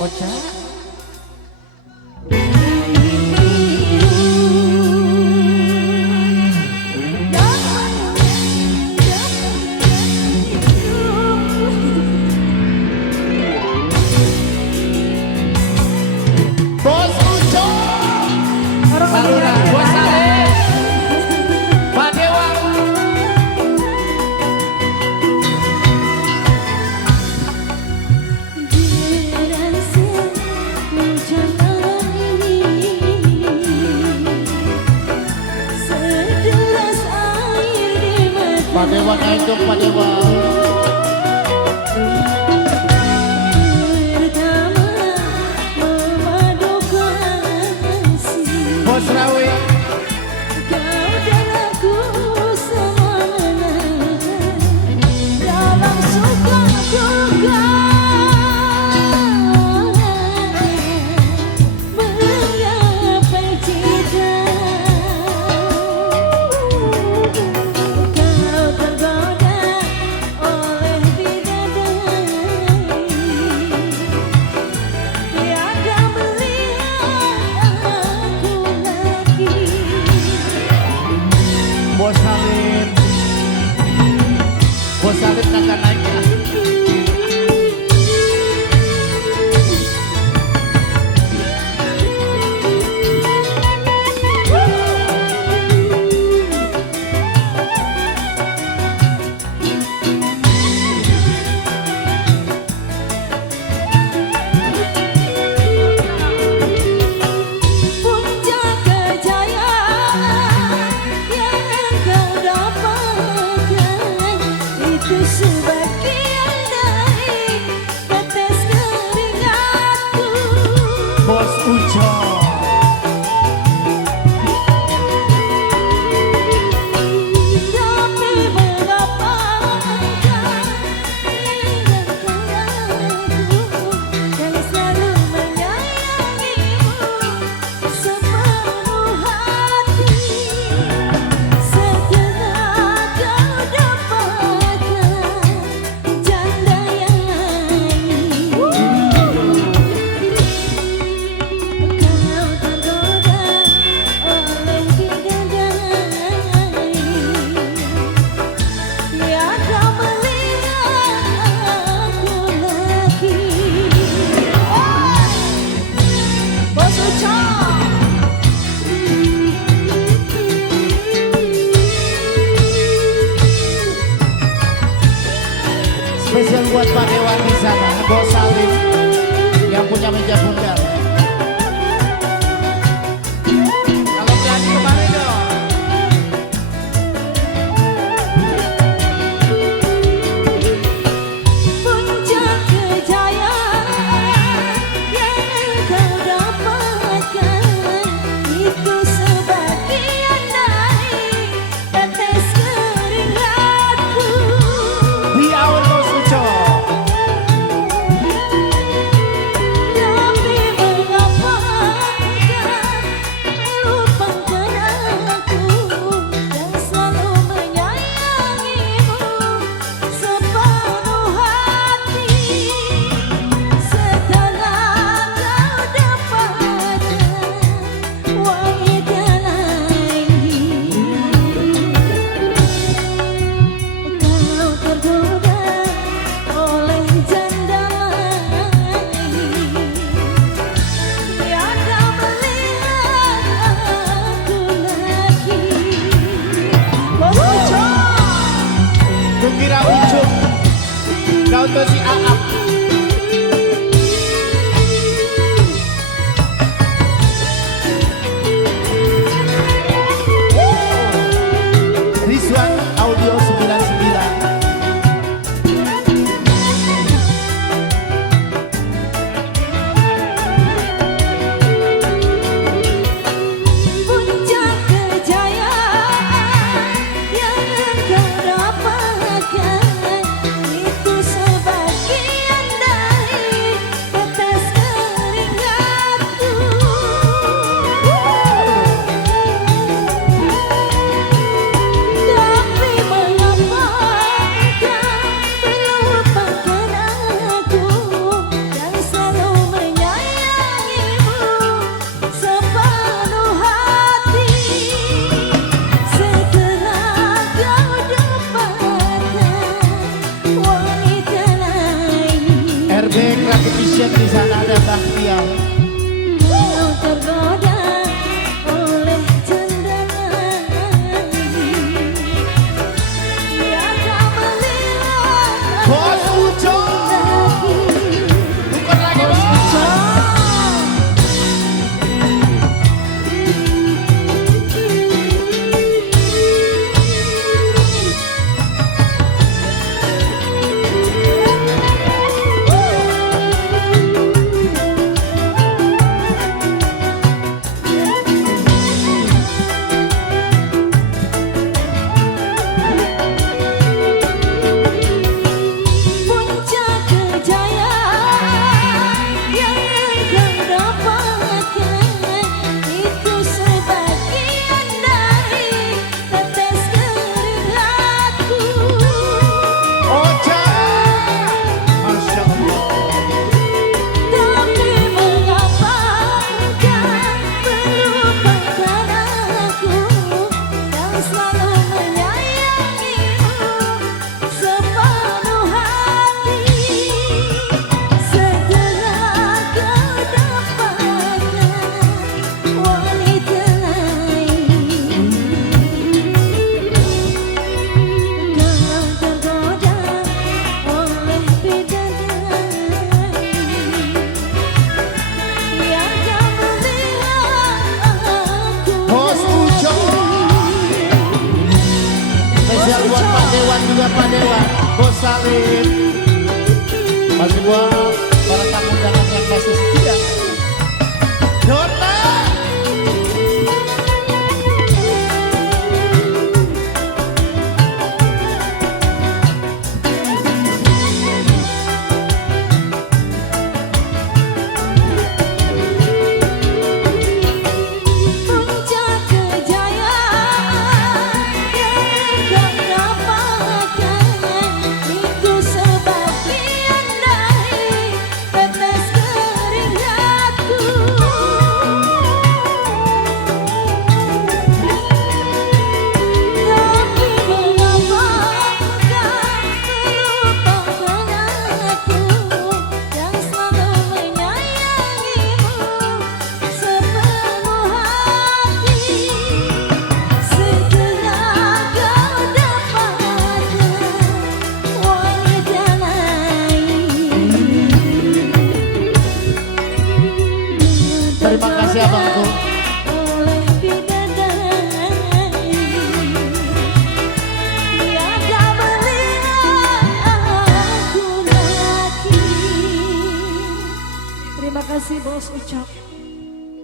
Ocha. Bos Uco. Salura, Bos Saleh. Pak Dewa. Pak Dewa naik dong Pak Dewa. Bos Rawi. Dalam suka duka menggapai cinta, kau tergoda oleh bidadari, tiada melihat aku lagi. Bos Salim. Bos Salim kakak naik ya. Puncak kejayaan yang kau dapatkan itu sebagian dari tetes keringatku. Bos Uco. Tapi mengapa engkau tinggalkan aku yang selalu menyayangimu sepenuh hati, setelah kau dapatkan janda yang lain. Kau tergoda oleh bidadari, tiada melihat aku lagi. Bos Uco. Spesial buat Pak Dewa di sana. Bos Salim yang punya meja bundar. Kalau berani kemari dong. Puncak kejayaan yang kau dapatkan itu sebagian dari tetes keringatku. Di awal Bos Uco. Tapi mengapa engkau melupakan aku yang selalu menyayangimu sepenuh hati, setelah kau dapatkan wanita lain. Kau tergoda oleh janda lain, tiada melihat aku lagi. Bos Uco. Kukira Ucup. Kau tuh si Aap. Rizwan Audio 99. Puncak kejayaan yang kau dapatkan itu sebagian spesial di sana ada Bahtiar. Kau tergoda oleh cenderan yang tak melihat Bos Ujo. Bukan lagi Bos bos. Ujo. Puncak kejayaan yang engkau dapatkan itu sebagian dari tetes keringatku. Ocha. Masya Allah. Tapi mengapa engkau melupakan aku yang selalu menyayangimu sepenuh hati. Setelah kau dapatkan wanita lain, kau tergoda oleh bidadari yang tak melihat aku. Bos Ujo. Spesial buat Pak Dewan juga Pak Dewan. Bos Salim. Masih buat para tamu undangan yang masih setia. Dona. Puncak kejayaan yang engkau dapatkan itu sebagian dari tetes keringatku. Tapi mengapa engkau melupakan aku yang selalu menyayangimu sepenuh hati. Setelah kau dapatkan wanita lain, Terima kasih abangku. oleh bidadari yang tak melihat aku lagi. Terima kasih Bos Ucap.